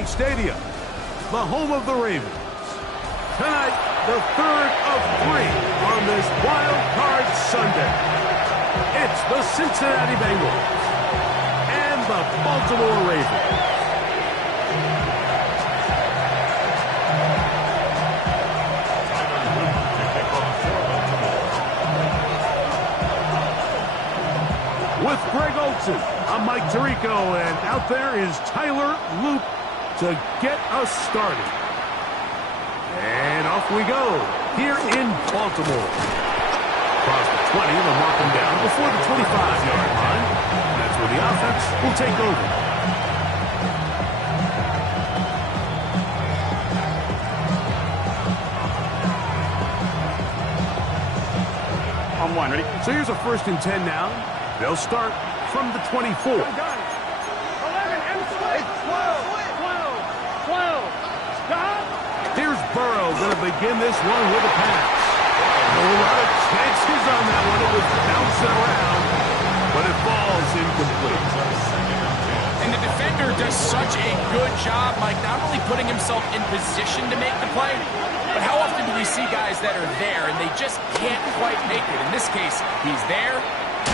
Bank Stadium, the home of the Ravens. Tonight, the third of three on this Wild Card Sunday. It's the Cincinnati Bengals and the Baltimore Ravens. With Greg Olsen, I'm Mike Tirico, and out there is Tyler Loop to get us started. And off we go here in Baltimore. Across the 20, they'll mark them down before the 25-yard line. That's where the offense will take over. On one, ready? So here's a 1st and 10 now. They'll start from the 24. 11 and 12. Stop. Here's Burrow going to begin this one with a pass. A lot of chances on that one. It was bouncing around, but it falls incomplete. And the defender does such a good job, Mike, not only putting himself in position to make the play, but how often do we see guys that are there and they just can't quite make it? In this case, he's there,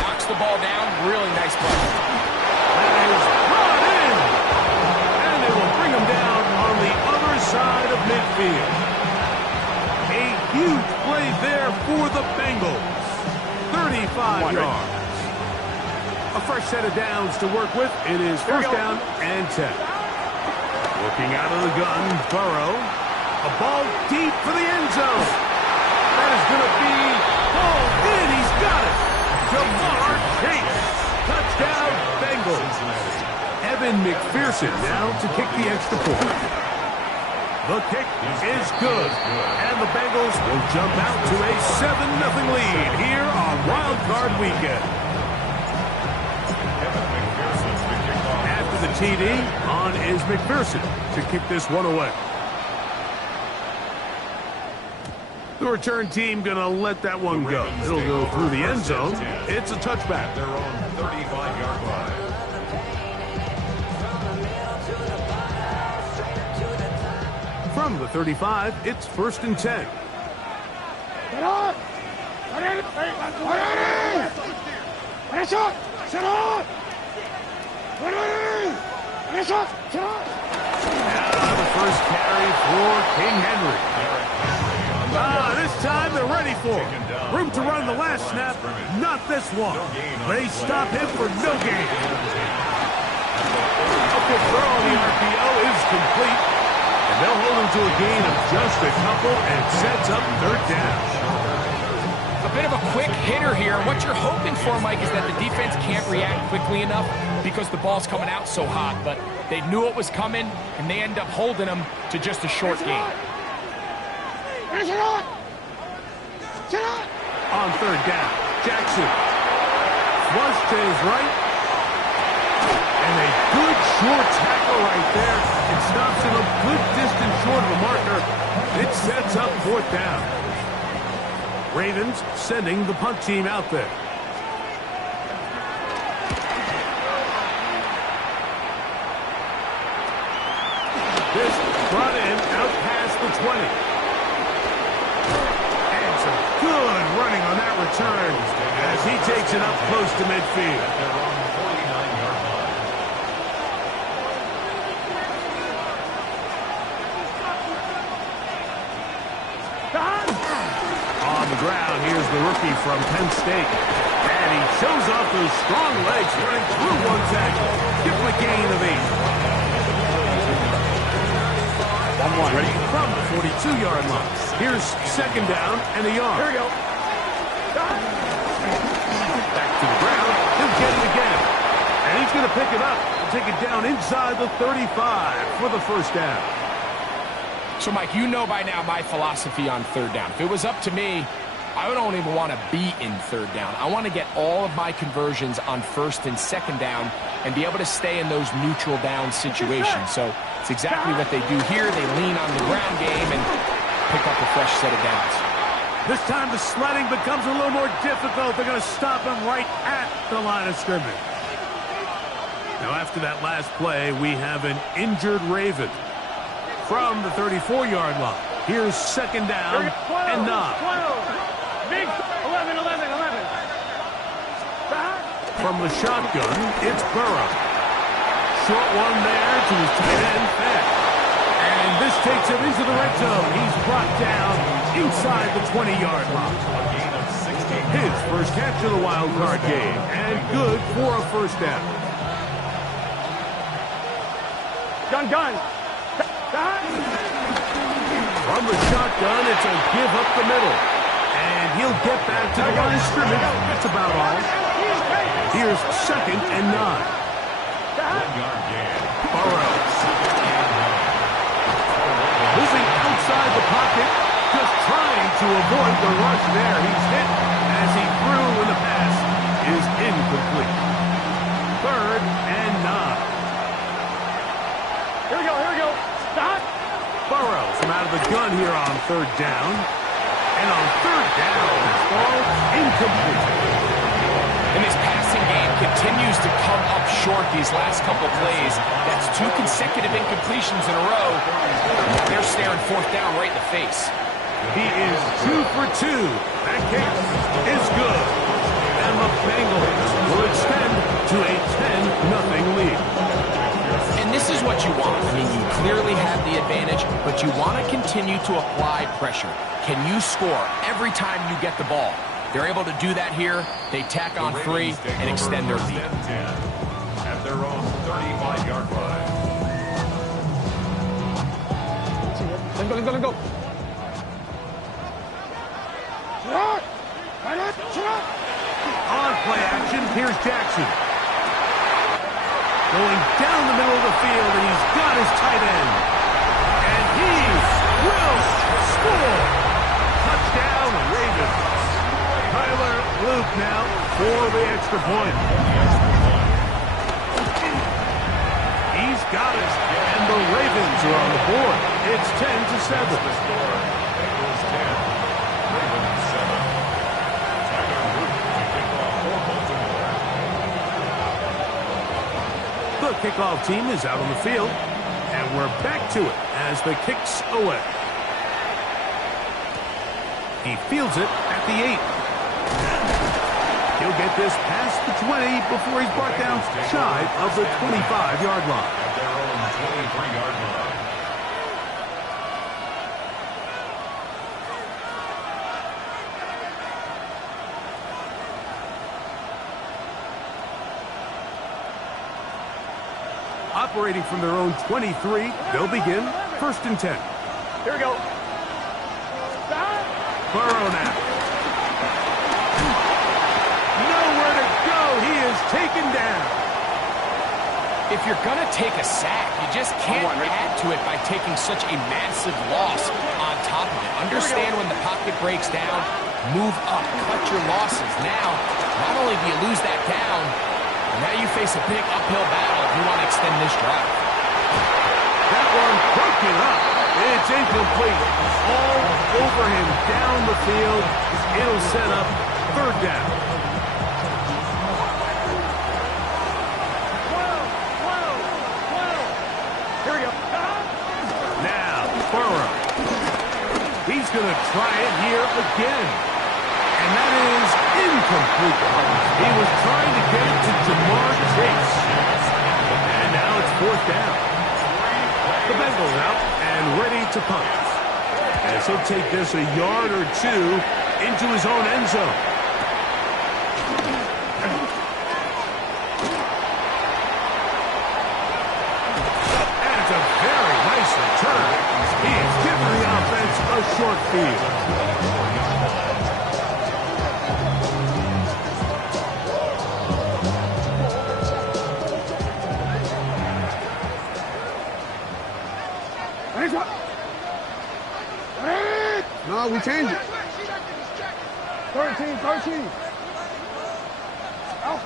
knocks the ball down, really nice play. That is brought in, and they will bring him down on the other side of midfield. A huge play there for the Bengals. 35 yards. A fresh set of downs to work with. It is 1st down and 10. Looking out of the gun, Burrow. A ball deep for the end zone. That is going to be ball in. He's got it. Jamar Chase. Touchdown, Bengals. Evan McPherson now to kick the extra point. The kick is good. And the Bengals will jump out to a 7-0 lead here on Wild Card Weekend. After the TD, on is McPherson to kick this one away. The return team going to let that one go. It'll go through the end zone. It's a touchback. They're on 35-yard line. From the 35, it's 1st and 10. Now the first carry for King Henry. This time they're ready for it. Room to run the last snap, not this one. They stop him for no gain. A quick throw on the RPO is complete. And they'll hold him to a gain of just a couple and sets up 3rd down. A bit of a quick hitter here. What you're hoping for, Mike, is that the defense can't react quickly enough because the ball's coming out so hot. But they knew it was coming, and they end up holding him to just a short gain. On 3rd down, Jackson. Flush to his right. And a good short tackle right there. It stops him a good distance short of the marker. It sets up 4th down. Ravens sending the punt team out there. This brought in out past the 20. And some good running on that return as he takes it up close to midfield. They're on the 49-yard line. On the ground, here's the rookie from Penn State. And he shows off those strong legs running through one tackle. Give him a gain of 8. 1-1, ready? From the 42-yard line. Here's 2nd down and a yard. Here we go. Back to the ground. He'll get it again. And he's going to pick it up and take it down inside the 35 for the 1st down. So, Mike, you know by now my philosophy on 3rd down. If it was up to me, I don't even want to be in 3rd down. I want to get all of my conversions on 1st and 2nd down and be able to stay in those neutral down situations. So it's exactly what they do here. They lean on the ground game and pick up a fresh set of downs. This time the sledding becomes a little more difficult. They're going to stop him right at the line of scrimmage. Now, after that last play, we have an injured Raven. From the 34-yard line, here's second down and 9. 12. Big 11, 11, 11. Stop. From the shotgun, it's Burrow. Short one there to his tight end, Fett. And this takes him into the red zone. He's brought down inside the 20-yard line. His first catch of the wild card game, and good for a first down. Gun. Stop. From the shotgun, it's a give up the middle. And he'll get back to the line of scrimmage. That's about all. Here's second and 9. Burrow. Moving outside the pocket, just trying to avoid the rush there. He's hit as he threw, and the pass is incomplete. Third and 9. Here we go. Stop. Burrow from out of the gun here on third down. And on third down, this ball incomplete. And this passing game continues to come up short these last couple plays. That's 2 consecutive incompletions in a row. They're staring fourth down right in the face. He is 2 for 2. That kick is good. And the Bengals will extend to a 10-0 lead. And this is what you want. I mean, you clearly have the advantage, but you want to continue to apply pressure. Can you score every time you get the ball? They're able to do that here. They tack on 3 and extend their lead. At their own 35-yard line. Let go. On play action, here's Jackson. Going down the middle of the field, and he's got his tight end. And he will score. Touchdown, Ravens. Tyler Luke now for the extra point. He's got it, and the Ravens are on the board. It's 10-7. The kickoff team is out on the field, and we're back to it as the kick's away. He fields it at the 8. He'll get this past the 20 before he's brought down shy of the 25-yard line. At their own 23-yard line. Operating from their own 23, they'll begin first and 10. Here we go. Stop. Burrow now. Nowhere to go. He is taken down. If you're going to take a sack, you just can't add to it by taking such a massive loss on top of it. Understand when the pocket breaks down, move up, cut your losses. Now, not only do you lose that down, now you face a big uphill battle if you want to extend this drive. That one broken up. It's incomplete. All over him down the field. It'll set up third down. 12. Here we go. Now, Burrow. He's going to try it here again. And that is incomplete. He was trying to get it to Jamar Chase. And now it's fourth down. The Bengals out and ready to punt. As he'll take this a yard or 2 into his own end zone. And it's a very nice return. He's giving the offense a short field. No, we change it. 13. Out.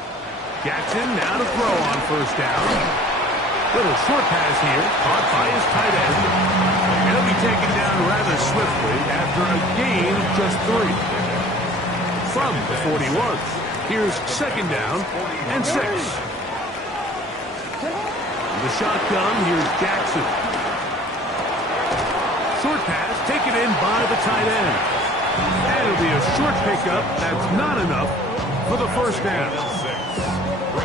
Jackson now to throw on first down. Little short pass here, caught by his tight end. And he'll be taken down rather swiftly after a gain of just 3. From the 41. Here's second down and 6. The shotgun, here's Jackson. Short pass taken in by the tight end. And it'll be a short pickup. That's not enough for the first down.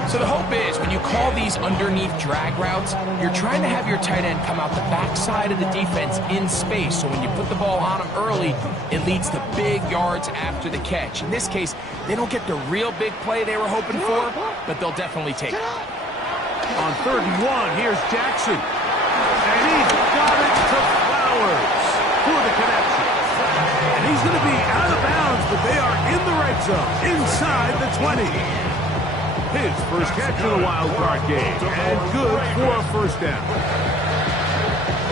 So the hope is when you call these underneath drag routes, you're trying to have your tight end come out the backside of the defense in space. So when you put the ball on him early, it leads to big yards after the catch. In this case, they don't get the real big play they were hoping for, but they'll definitely take it. On 3rd and 1, here's Jackson. And he's got it to Flowers for the connection. And he's going to be out of bounds, but they are in the red zone, inside the 20. His first catch in the wild card game, and good for a first down.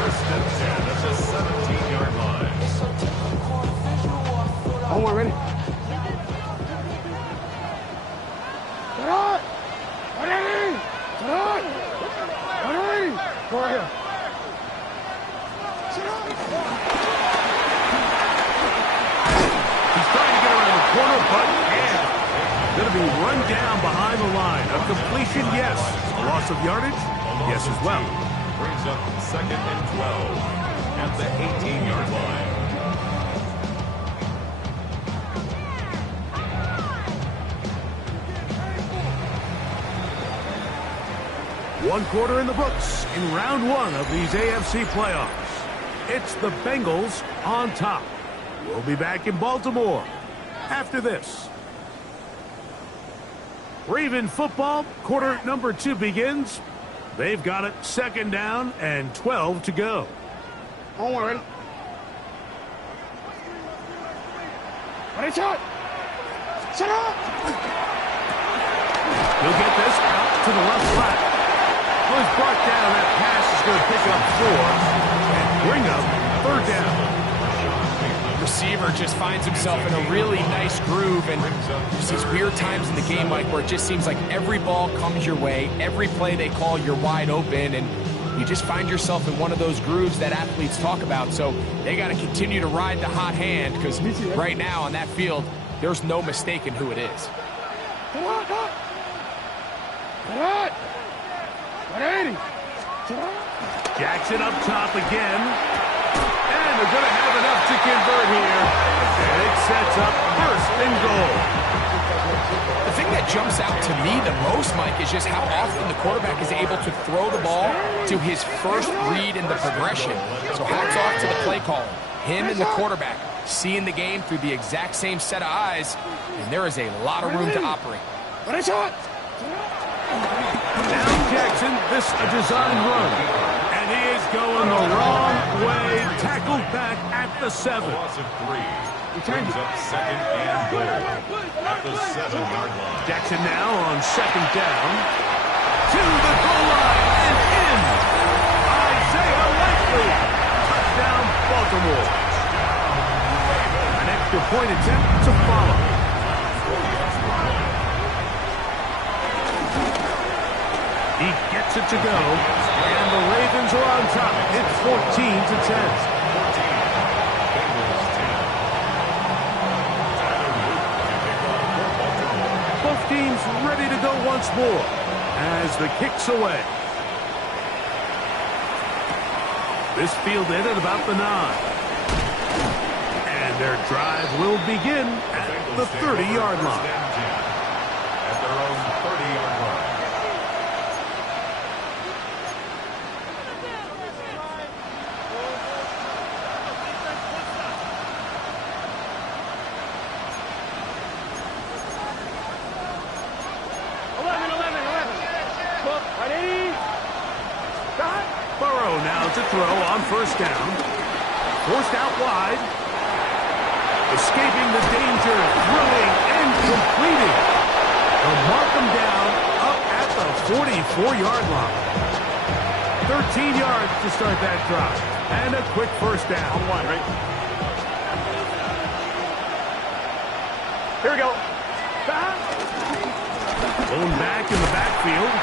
First and 10 at the 17-yard line. Home one, ready? Get on! Ready! Get on! Ready! Go right here. He's trying to get around the corner, but can't. Going to be run down behind the line. A completion, yes. A loss of yardage, yes as well. Brings up 2nd and 12 at the 18-yard line. One quarter in the books in round 1 of these AFC playoffs. It's the Bengals on top. We'll be back in Baltimore after this. Raven football, quarter number 2 begins. They've got it 2nd down and 12 to go. Home one, ready? Ready, shot! Set up! He'll get this out to the left flat. Was brought down. That pass is going to pick up 4 and bring up 3rd down. Receiver just finds himself in a really nice groove, and there's these weird times in the game, Mike, where it just seems like every ball comes your way, every play they call, you're wide open, and you just find yourself in one of those grooves that athletes talk about. So they got to continue to ride the hot hand, because right now on that field, there's no mistaking who it is. Come on, come on! Come on! 180! Jackson up top again. And they're going to have enough to convert here. And it sets up 1st and goal. The thing that jumps out to me the most, Mike, is just how often the quarterback is able to throw the ball to his first read in the progression. So hats off to the play caller. Him and the quarterback seeing the game through the exact same set of eyes, and there is a lot of room to operate. Now Jackson, this a design run. And he is going the wrong way. Tackled back at the 7. Loss of 3. Brings up 2nd and goal at the 7-yard line. Jackson now on 2nd down. To the goal line and in. Isaiah Likely. Touchdown, Baltimore. An extra point attempt to follow. He gets it to go, and the Ravens are on top. It's 14-10. Both teams ready to go once more as the kick's away. This fielded at about the 9. And their drive will begin at the 30-yard line. At their own 30-yard line. Burrow now to throw on 1st down. Forced out wide. Escaping the danger. Throwing and completing. They'll mark him down up at the 44-yard line. 13 yards to start that drive. And a quick 1st down. On 1, right? Here we go. Going back in the backfield.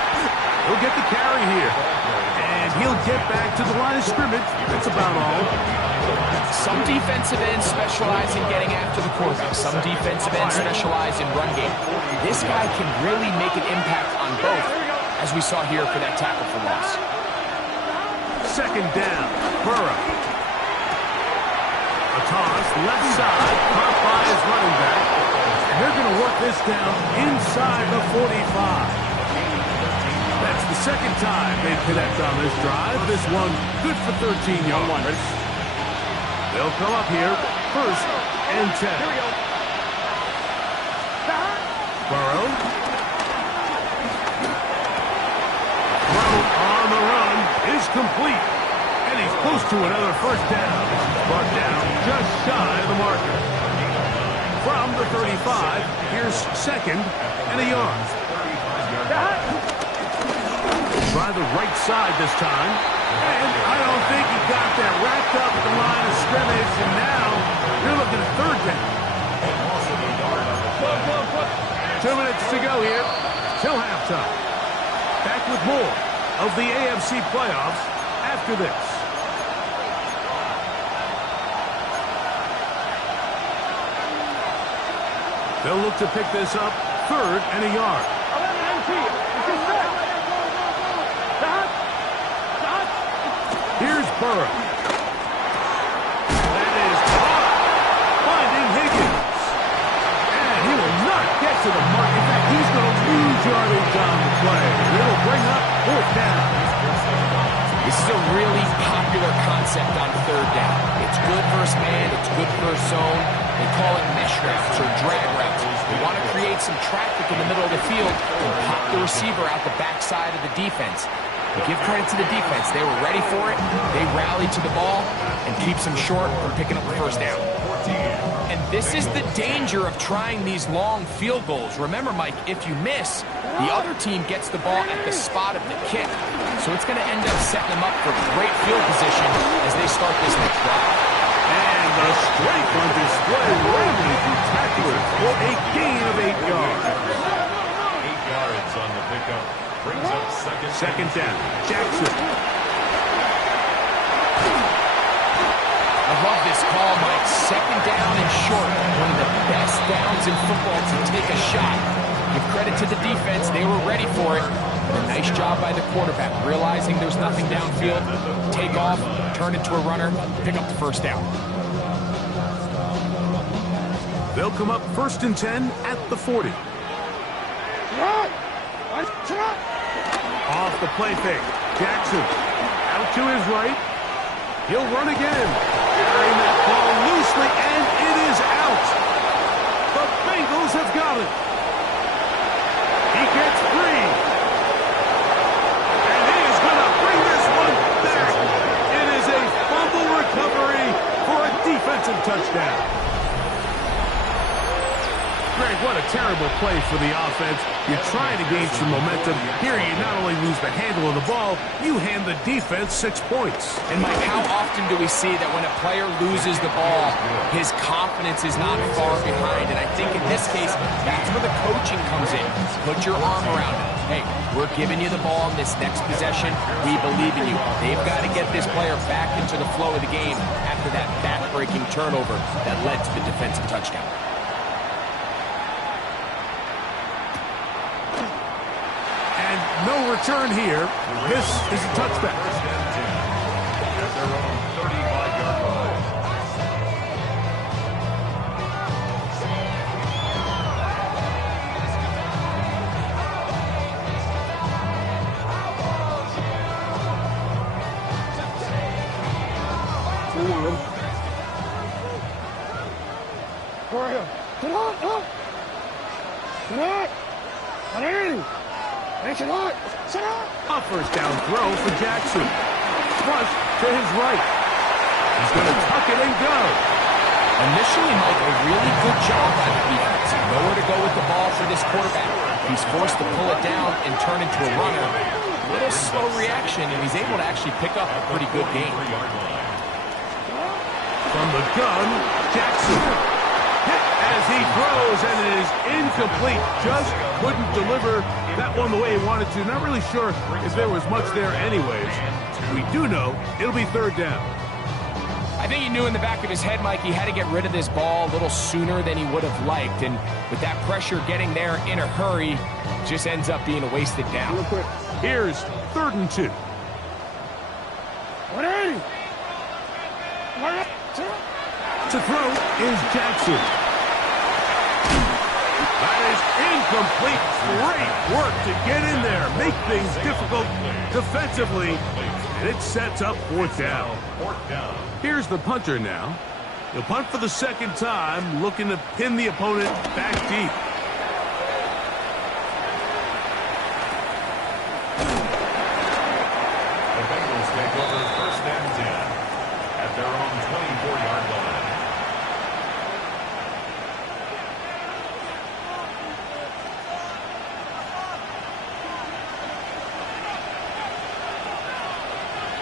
He'll get the carry here. And he'll get back to the line of scrimmage. That's about all. Some defensive ends specialize in getting after the quarterback. Some defensive ends specialize in run game. This guy can really make an impact on both. as we saw here for that tackle for loss. Second down, Burrow. A toss, left side, caught by his running back. And they're going to work this down inside the 45. That's the second time they connect on this drive. This one good for 13 yards. They'll come up here, first and 10. Here we go. Burrow. Throw on the run is complete. And he's close to another first down. Brought down just shy of the marker. From the 35, here's second and a yard. Try the right side this time. And I don't think he got that wrapped up at the line of scrimmage. And now you're looking at third down. 2 minutes to go here till halftime. Back with more of the AFC playoffs after this. They'll look to pick this up third and a yard. Here's Burrow. That is caught. Finding Higgins. And he will not get to the mark. In fact, he's going to lose yardage on the play. It'll bring up fourth down. This is a really popular concept on third down. It's good versus man. It's good versus zone. They call it mesh routes or drag routes. They want to create some traffic in the middle of the field and pop the receiver out the backside of the defense. But give credit to the defense. They were ready for it. They rallied to the ball and keeps them short from picking up the first down. And this is the danger of trying these long field goals. Remember, Mike, if you miss, the other team gets the ball at the spot of the kick. So it's going to end up setting them up for great field position as they start this next drive. And the strength on display rambling through tacklers for a gain of 8 yards. 8 yards on the pickup. Brings up second down. Jackson. I love this call, Mike. Second down and short. One of the best downs in football to take a shot. Give credit to the defense. They were ready for it. And a nice job by the quarterback. Realizing there's nothing downfield. Take off, turn it to a runner, pick up the first down. They'll come up first and 10 at the 40. Off the play fake. Jackson out to his right. He'll run again. Carrying that ball loosely, and it is out. The Bengals have got it. He gets free. And he is going to bring this one back. It is a fumble recovery for a defensive touchdown. Greg, what a terrible play for the offense. You're trying to gain some momentum. Here you not only lose the handle of the ball, you hand the defense 6 points. And Mike, how often do we see that when a player loses the ball, his confidence is not far behind? And I think in this case, that's where the coaching comes in. Put your arm around it. Hey, we're giving you the ball in this next possession. We believe in you. They've got to get this player back into the flow of the game after that back-breaking turnover that led to the defensive touchdown. No return here. This is a touchback. At their own 35-yard line. A first down throw for Jackson. Flush to his right. He's going to tuck it and go. Initially, Mike, a really good job by the defense. Nowhere to go with the ball for this quarterback. He's forced to pull it down and turn into a runner. A little slow reaction, and he's able to actually pick up a pretty good gain. From the gun, Jackson. Hit as he throws, and it is incomplete. Just couldn't deliver that one the way he wanted to. Not really sure if there was much there anyways. We do know it'll be third down. I think he knew in the back of his head, Mike, he had to get rid of this ball a little sooner than he would have liked. And with that pressure getting there in a hurry, just ends up being a wasted down. Real quick. Here's 3rd and 2. 180. To throw is Jackson. That is incomplete. Great work to get in there, make things difficult defensively, and it sets up 4th down. Here's the punter now. He'll punt for the 2nd time, looking to pin the opponent back deep. The Bengals take over 1st and 10 at their own 24-yard line.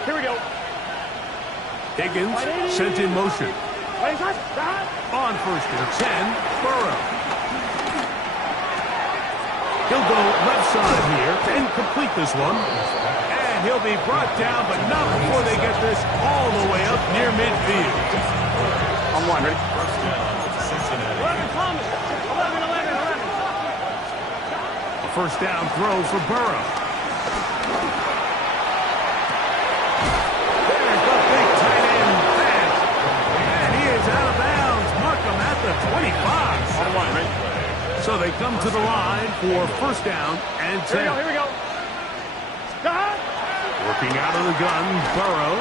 Here we go. Higgins sent in motion. On 1st and 10, Burrow. He'll go left side here and complete this one. And he'll be brought down, but not before they get this all the way up near midfield. On 1, ready? 1st down, Cincinnati. 11. A 1st down throw for Burrow. There's the big tight end pass. And he is out of bounds. Mark him at the 25. On 1, ready? So they come to the line for 1st down and 10. Here we go. Working out of the gun, Burrow.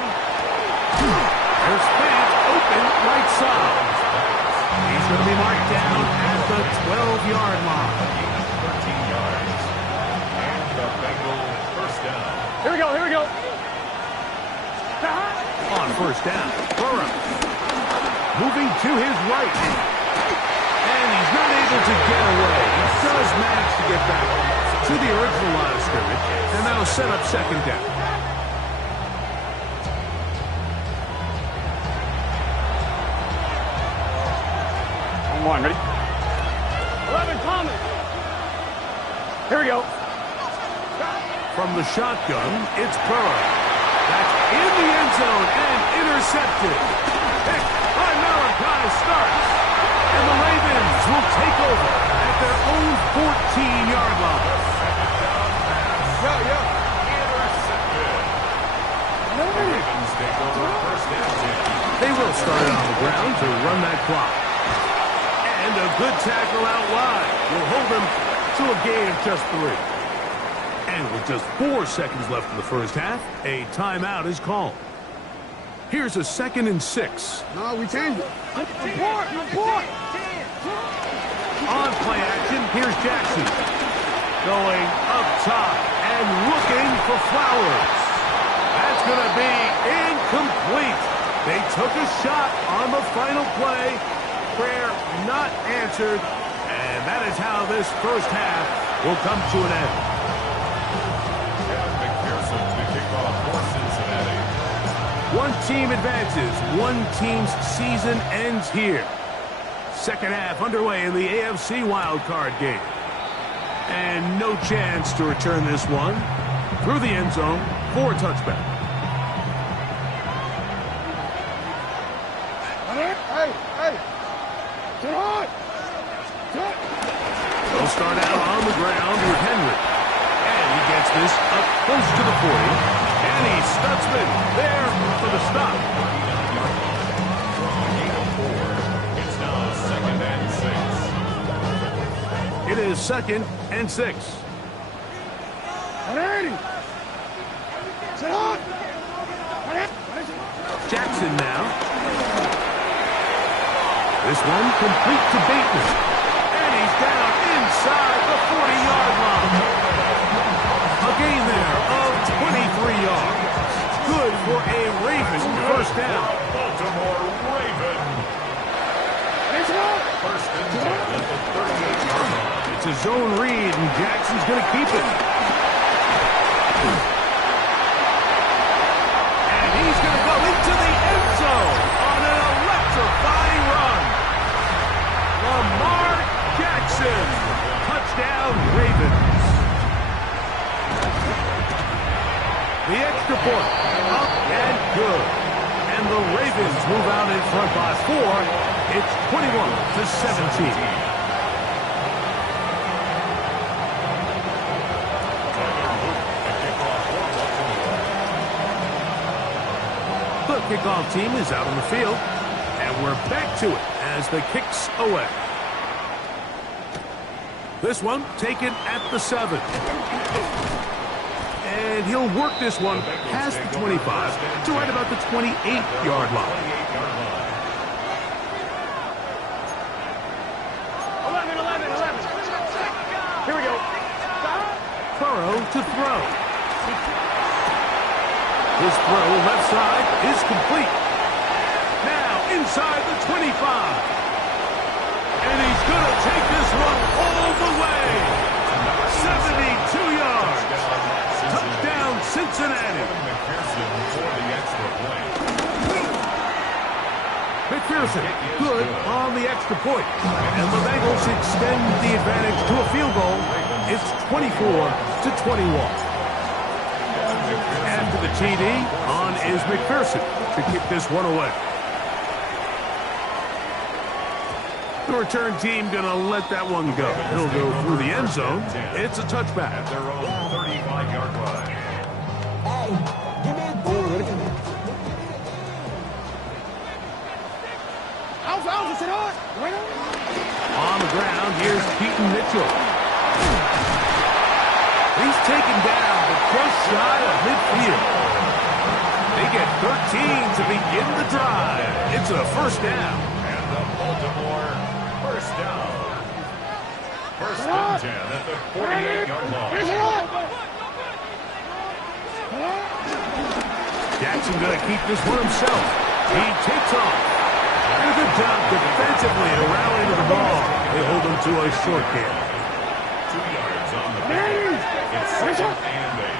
There's Fant open right side. He's going to be marked down at the 12-yard line. 13 yards. And the Bengals 1st down. Here we go. On 1st down, Burrow. Moving to his right. And he's not able to get away. He does manage to get back to the original line of scrimmage, and that'll set up 2nd down. On 1, ready? 11, Thomas. Here we go. From the shotgun, it's Burrow. That's in the end zone and intercepted. Picked by Malachi Starks. And the Ravens will take over at their own 14-yard line. Ravens take over 1st and 10. They will start it on the ground to run that clock. And a good tackle out wide will hold them to a gain of just 3. And with just 4 seconds left in the 1st half, a timeout is called. Here's a 2nd and 6. No, we changed it. Report. On play action, here's Jackson. Going up top and looking for Flowers. That's going to be incomplete. They took a shot on the final play. Prayer not answered. And that is how this 1st half will come to an end. And McPherson to kick off for Cincinnati. One team advances. One team's season ends here. 2nd half underway in the AFC wildcard game. And no chance to return this one through the end zone for a touchback. Hey. Get on. They'll start out on the ground with Henry. And he gets this up close to the 40. And he Stutzman there for the stop. It's now 2nd and 6. It is 2nd and 6. 180. Sit on. Jackson now. This one complete to Bateman. And he's down inside the 40-yard line. A gain there of 23 yards. Good for a Raven 1st down. Baltimore Raven. 1st and 10 at the 38-yard line. It's a zone read, and Jackson's going to keep it. And he's going to go into the end zone on an electrifying run. Lamar Jackson. Touchdown, Ravens. The extra point, up and good. And the Ravens Ravens move out in front by 4. It's 21-17. The kickoff team is out on the field, and we're back to it as the kick's away. This one taken at the 7. And he'll work this one past the 25 to right about the 28-yard line. 11. Here we go. Burrow to throw. His throw left side is complete. Now inside the 25. And he's going to take this one all the way. 72 yards. Touchdown, Cincinnati. McPherson, good on the extra point. And the Bengals extend the advantage to a field goal. It's 24-21. After the TD, on is McPherson to kick this one away. The return team going to let that one go. It'll go through the end zone. It's a touchback. At their own 35-yard line. On the ground, here's Keaton Mitchell. He's taken down, but just shy of midfield. They get 13 to begin the drive. It's a first down. And the Baltimore first down. First and 10 at the 48-yard line. Jackson going to keep this one himself. He takes off. And a good job defensively to rally to the ball. They hold him to a short game. 2 yards on the play. It's second and 8.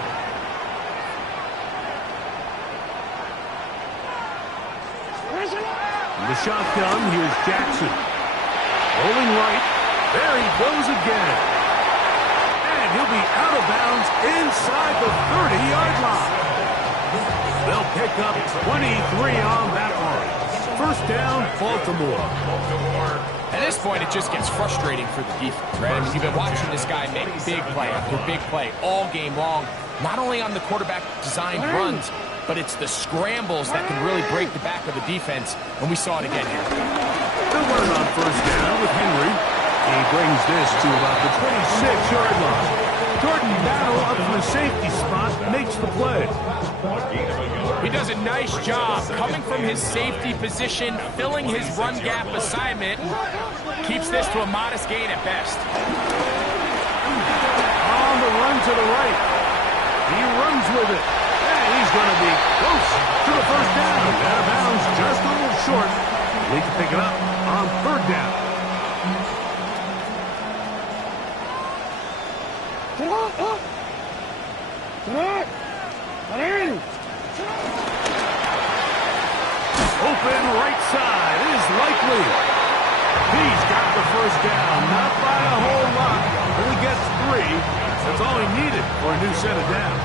In the shotgun, here's Jackson. Rolling right. There he goes again. And he'll be out of bounds inside the 30-yard line. They'll pick up 23 on that one. First down, Baltimore. At this point, it just gets frustrating for the defense, right? I mean, you've been watching this guy make big play after big play all game long, not only on the quarterback-designed runs, but it's the scrambles that can really break the back of the defense, and we saw it again here. They'll run it on first down with Henry. He brings this to about the 26-yard line. Jordan Battle up from the safety spot makes the play. He does a nice job coming from his safety position, filling his run gap assignment. Keeps this to a modest gain at best. On the run to the right. He runs with it. And he's going to be close to the first down. Out of bounds, just a little short. They can pick it up on third down. Open right side is likely. He's got the first down, not by a whole lot. Only gets 3. That's all he needed for a new set of downs.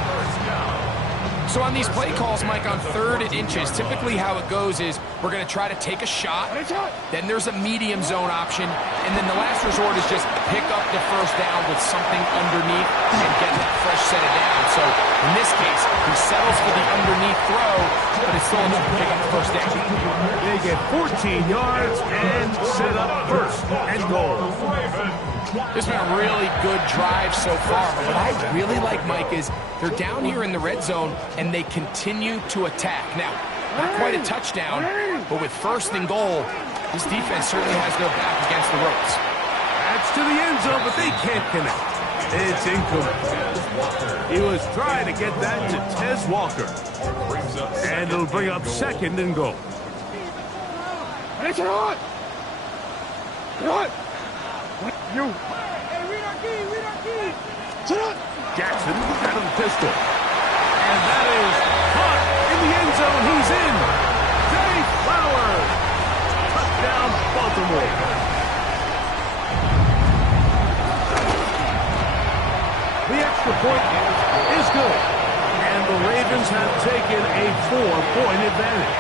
So on these play calls, Mike, on 3rd and inches, typically how it goes is we're going to try to take a shot, then there's a medium zone option, and then the last resort is just pick up the first down with something underneath and get that fresh set of downs. So in this case, he settles for the underneath throw, but it's still enough to pick up the first down. They get 14 yards and set up first and goal. This has been a really good drive so far, but what I really like, Mike, is they're down here in the red zone, and they continue to attack. Now, not quite a touchdown, but with first and goal, this defense certainly has their back against the ropes. That's to the end zone, but they can't connect. It's incomplete. He was trying to get that to Tez Walker. And it'll bring up second and goal. You. Jackson out of the pistol. And that is caught in the end zone. He's in. Zay Flowers. Touchdown, Baltimore. The extra point is good. And the Ravens have taken a 4-point advantage.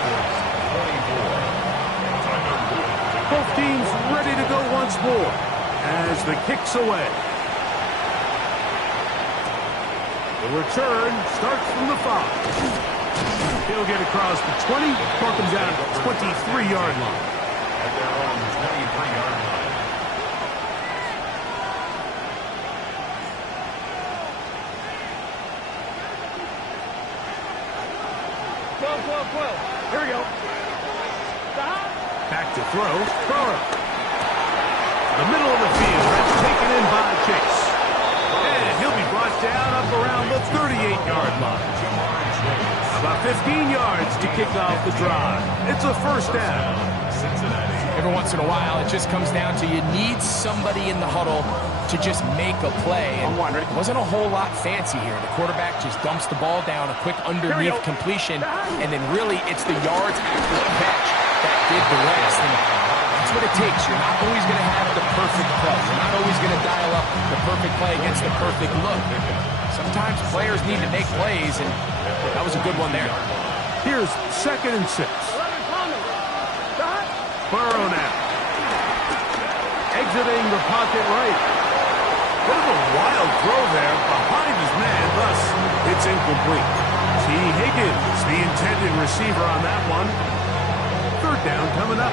4 as the kick's away. The return starts from the 5. He'll get across the 20, mark him down at the 23-yard line. At their own 23-yard line. 12. Here we go. Back to throw. Burrow. The middle of the field. That's taken in by Chase. And he'll be brought down up around the 38-yard line. About 15 yards to kick off the drive. It's a first down. Every once in a while, it just comes down to you need somebody in the huddle to just make a play. And it wasn't a whole lot fancy here. The quarterback just dumps the ball down, a quick underneath completion, and then really it's the yards after the catch that did the rest. And that's what it takes. You're not always going to have the perfect play. You're not always going to dial up the perfect play against the perfect look. Sometimes players need to make plays, and that was a good one there. Here's 2nd and 6. Burrow now. Exiting the pocket right. Bit of a wild throw there behind his man, thus it's incomplete. T. Higgins, the intended receiver on that one. 3rd down coming up.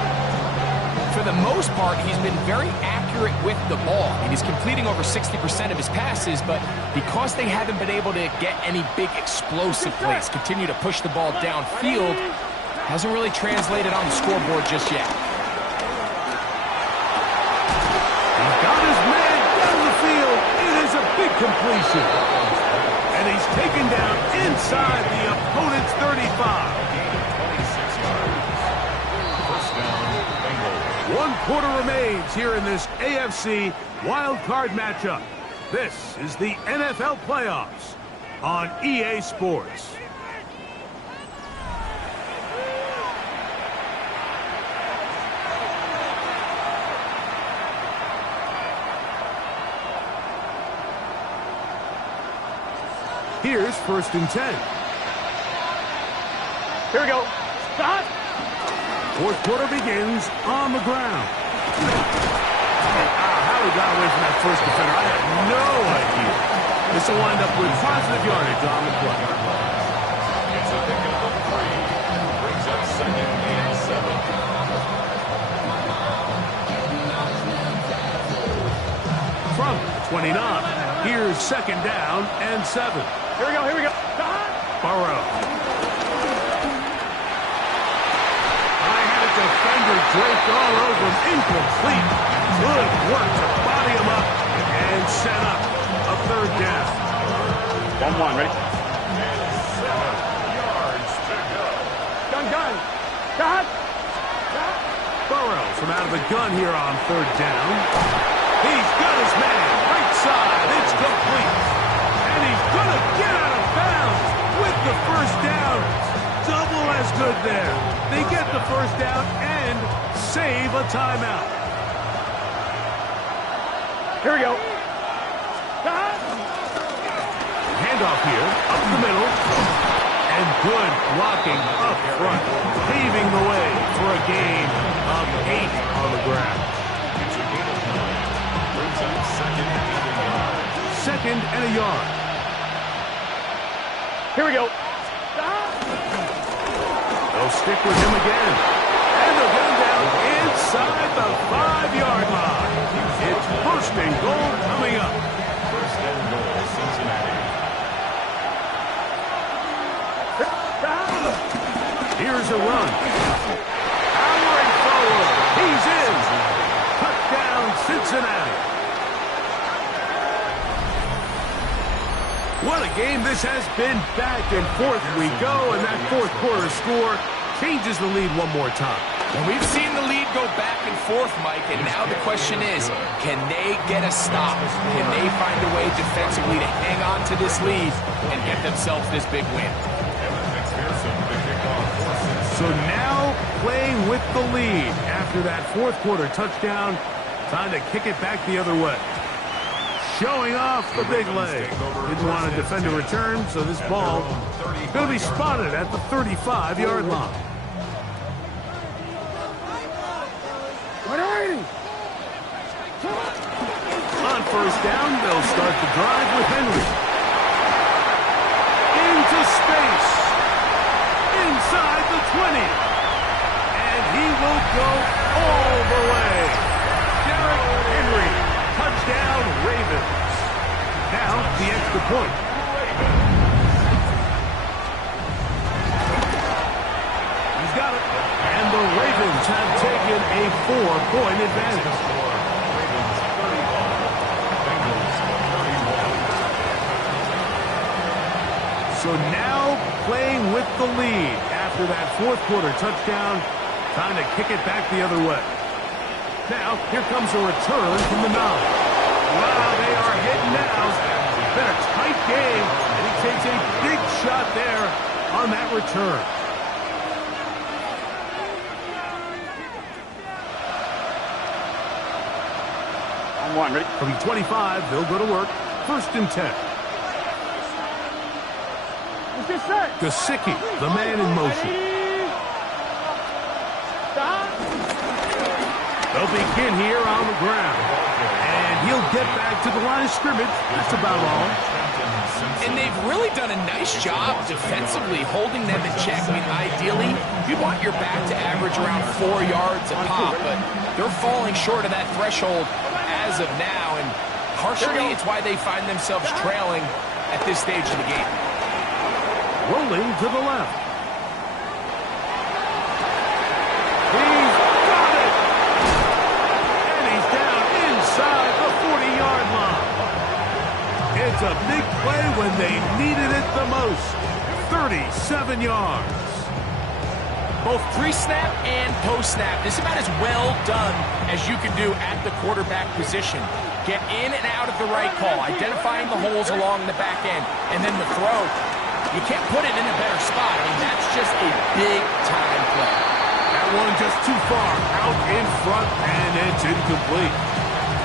For the most part, he's been very accurate with the ball. I mean, he's completing over 60% of his passes, but because they haven't been able to get any big explosive plays, continue to push the ball downfield, hasn't really translated on the scoreboard just yet. He's got his man down the field. It is a big completion. And he's taken down inside the opponent's 35. 1 quarter remains here in this AFC wildcard matchup. This is the NFL playoffs on EA Sports. Here's 1st and 10. Here we go. Stop. 4th quarter begins on the ground. How he got away from that first defender, I have no idea. This will wind up with positive yardage on the play. It's a pickup of 3. Brings up 2nd and 7. From 29, here's 2nd down and 7. Here we go. Burrow. Defender draped all over him. Incomplete. Good work to body him up and set up a 3rd down. 1-1, ready? 7 yards to go. Gun. Shot. Burrow from out of the gun here on 3rd down. He's got his man. Right side. It's complete. And he's going to get out of bounds with the 1st down. Double as good there. They get the 1st down and save a timeout. Here we go. Handoff here, up the middle. And good blocking up front, paving the way for a gain of 8 on the ground. It's a gain of 9. Brings up 2nd and a yard. 2nd and a yard. Here we go. They'll stick with him again. And they'll get him down inside the 5-yard line. It's 1st and goal coming up. 1st and goal, Cincinnati. Here's a run. Powering forward. He's in. Touchdown, Cincinnati. What a game this has been. Back and forth we go, and that 4th quarter score changes the lead one more time. And we've seen the lead go back and forth, Mike, and now the question is, can they get a stop? Can they find a way defensively to hang on to this lead and get themselves this big win? So now playing with the lead after that 4th quarter touchdown, time to kick it back the other way. Showing off the big leg. Didn't want to defend a return, so this ball is going to be spotted at the 35-yard line. 20. And he will go all the way. Derrick Henry, touchdown Ravens. Now the extra point. He's got it. And the Ravens have taken a 4-point advantage. So now playing with the lead after that fourth quarter touchdown, time to kick it back the other way. Now, here comes a return from the 9. Wow, they are hitting now. It's been a tight game, and he takes a big shot there on that return. On 1, ready? From 25, they'll go to work. 1st and 10. Gesicki, the man in motion. They'll begin here on the ground. And he'll get back to the line of scrimmage. That's about all. And they've really done a nice job defensively holding them in check. I mean, ideally, you want your back to average around 4 yards a pop, but they're falling short of that threshold as of now. And partially, it's why they find themselves trailing at this stage of the game. Rolling to the left. He's got it! And he's down inside the 40-yard line. It's a big play when they needed it the most. 37 yards. Both pre-snap and post-snap. This is about as well done as you can do at the quarterback position. Get in and out of the right call, identifying the holes along the back end, and then the throw. You can't put it in a better spot. I mean, that's just a big-time play. That one just too far out in front, and it's incomplete.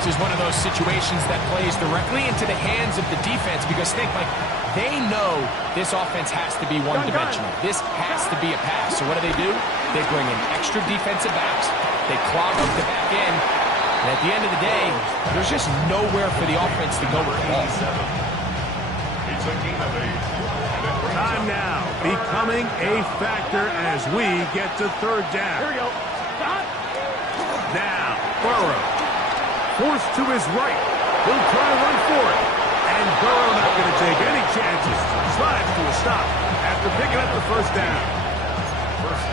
This is one of those situations that plays directly into the hands of the defense because, think, like, they know this offense has to be one-dimensional. This has to be a pass. So what do? They bring in extra defensive backs. They clog up the back end. And at the end of the day, there's just nowhere for the offense to go with the ball. Time now becoming a factor as we get to 3rd down. Here we go. Now, Burrow. Forced to his right. He'll try to run for it. And Burrow not going to take any chances. Slides to a stop after picking up the 1st down.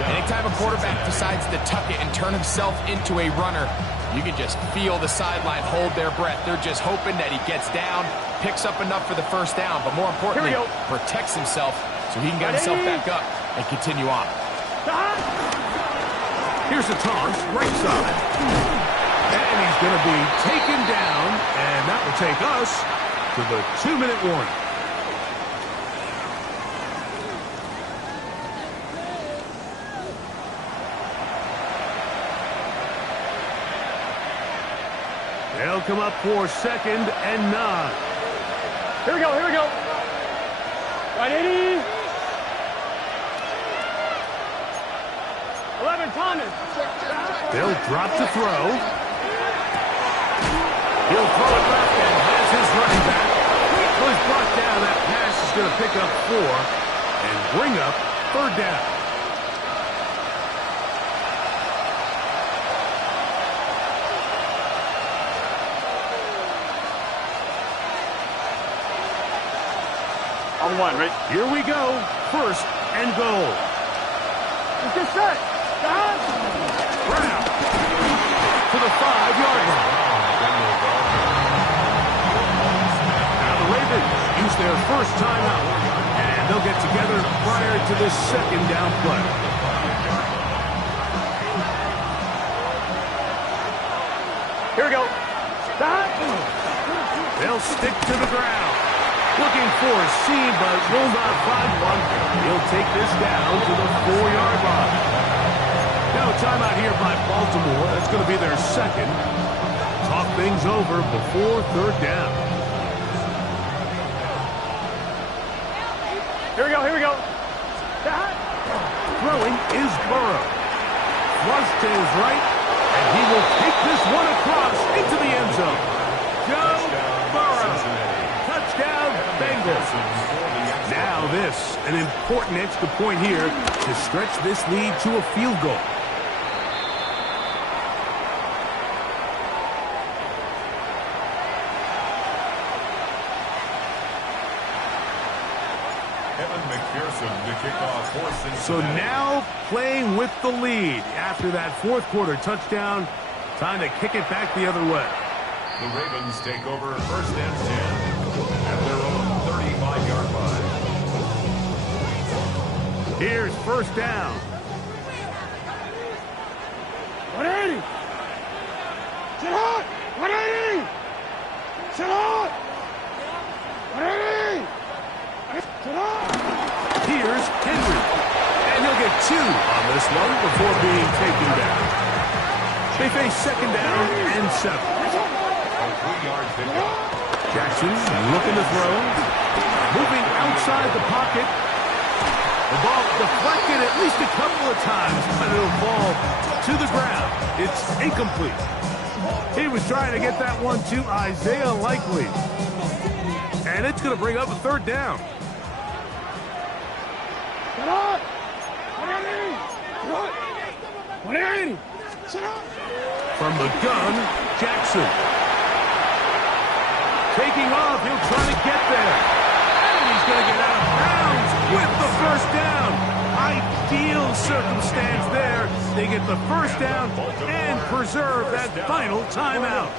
Anytime a quarterback decides to tuck it and turn himself into a runner, you can just feel the sideline hold their breath. They're just hoping that he gets down, picks up enough for the 1st down, but more importantly, protects himself so he can get himself back up and continue on. Here's a toss, right side. And he's going to be taken down, and that will take us to the 2-minute warning. They'll come up for 2nd and 9. Here we go, here we go. Right, 80. 11, Thomas. They'll drop to throw. He'll throw it left and has his running back. So he's brought down. That pass is going to pick up 4 and bring up 3rd down. On 1, ready? Here we go. 1st and goal. Let's get set. Brown to the 5-yard line. Now the Ravens use their 1st timeout, and they'll get together prior to this 2nd down play. Here we go. They'll stick to the ground. Looking for a seam, but will not find one. He'll take this down to the 4-yard line. Now a timeout here by Baltimore. That's going to be their 2nd. Talk things over before 3rd down. Here we go, here we go. Throwing is Burrow. Flush to his right, and he will take this one across into the end zone. Joe Burrow. Touchdown, Bengals. Now this miss. An important extra point here to stretch this lead to a field goal. To kick off so now playing with the lead after that fourth quarter touchdown. Time to kick it back the other way. The Ravens take over first and 10 at their own 35-yard line. Here's first down. 180. Sit hot. 180. Sit hot. 180. Sit hot. Here's Henry. And he'll get 2 on this one before being taken down. They face second down and 7. A 3-yard pickup. Jackson looking to throw. Moving outside the pocket. The ball deflected at least a couple of times, but it'll fall to the ground. It's incomplete. He was trying to get that one to Isaiah Likely. And it's going to bring up a third down. Sit up! 180! 180! Sit up! From the gun, Jackson. Taking off, he'll try to get there. And he's going to get out of bounds with the first down. Ideal circumstance there. They get the first down and preserve that final timeout.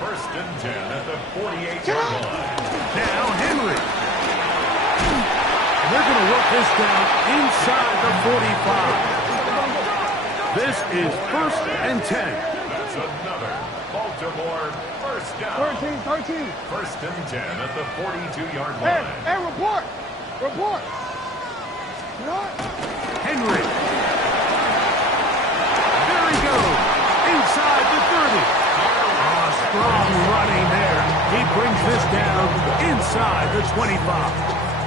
First and 10 at the 48-yard line. Now Henry. They're going to work this down inside the 45. This is first and 10. That's another Baltimore first down. 13. First and 10 at the 42-yard Hey, line. hey, report. Report. Henry. There he goes. Inside the 30. Oh, strong running there. He brings this down inside the 25.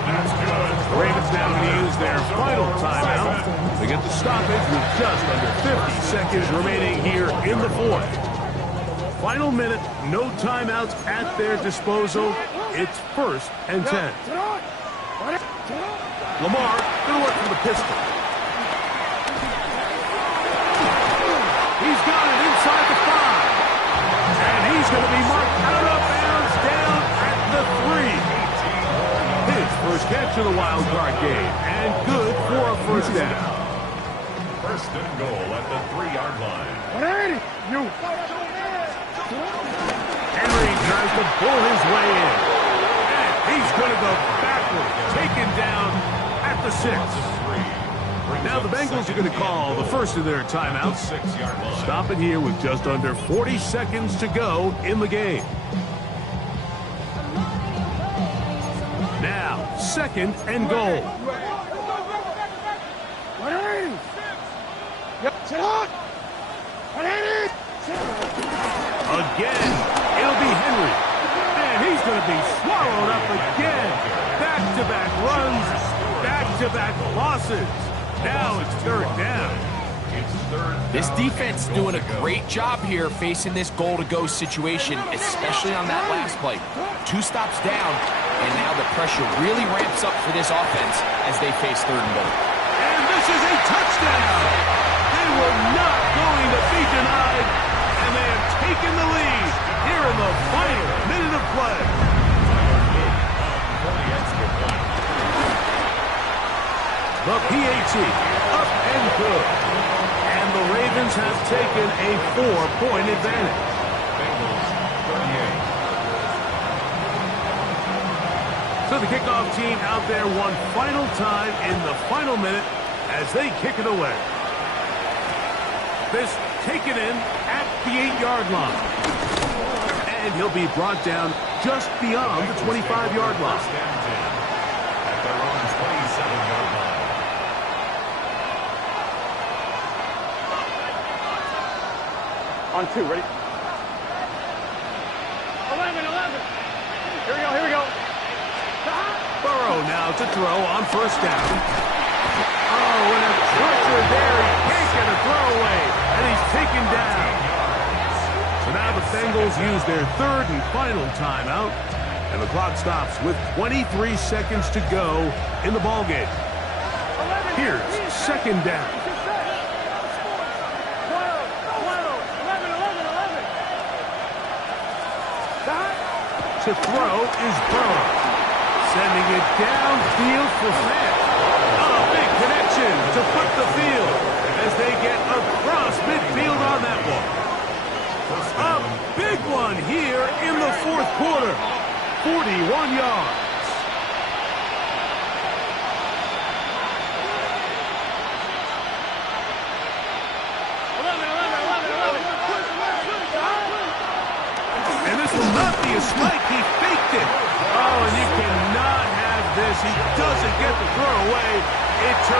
That's good. The Ravens now going to use their final timeout. They get the stoppage with just under 50 seconds remaining here in the fourth. Final minute, no timeouts at their disposal. It's first and 10. Lamar going to work from the pistol. He's got it inside the 5. And he's going to be marked out of bounds down at the 3. His first catch of the wild card game, and good for a first down. First and goal at the 3-yard line. 180. You. Henry tries to pull his way in. And he's going to go backwards, taken down at the 6. Now the Bengals are going to call the first of their timeouts. 6-yard line. Stop it here with just under 40 seconds to go in the game. Now, second and goal. 180. Yep. Sit hot. 180. Again, it'll be Henry. And he's going to be swallowed up again. Back-to-back runs, back-to-back losses. Now it's third down. This defense doing a great job here facing this goal-to-go situation, especially on that last play. 2 stops down, and now the pressure really ramps up for this offense as they face third and goal. And this is a touchdown. They were not going to be denied, and they have taken the lead here in the final minute of play. The PAT up and good. And the Ravens have taken a 4-point advantage. Bengals 38. So the kickoff team out there one final time in the final minute as they kick it away. This taken in at the 8-yard line. And he'll be brought down just beyond the 25-yard line. First and 10 at their own 27-yard line. On 2, ready? 11. Here we go. Burrow now to throw on first down. Oh, and a pressure there. He can't get a throw away, and he's taken down. So now the Bengals use their third and final timeout. And the clock stops with 23 seconds to go in the ballgame. Here's second down. To throw is Burrow. Sending it downfield for Fant. A big connection to put the field as they get across midfield on that one. A big one here in the fourth quarter. 41 yards. And this will not be a spike. He faked it. Oh, and you cannot have this. He doesn't get the throw away. It turns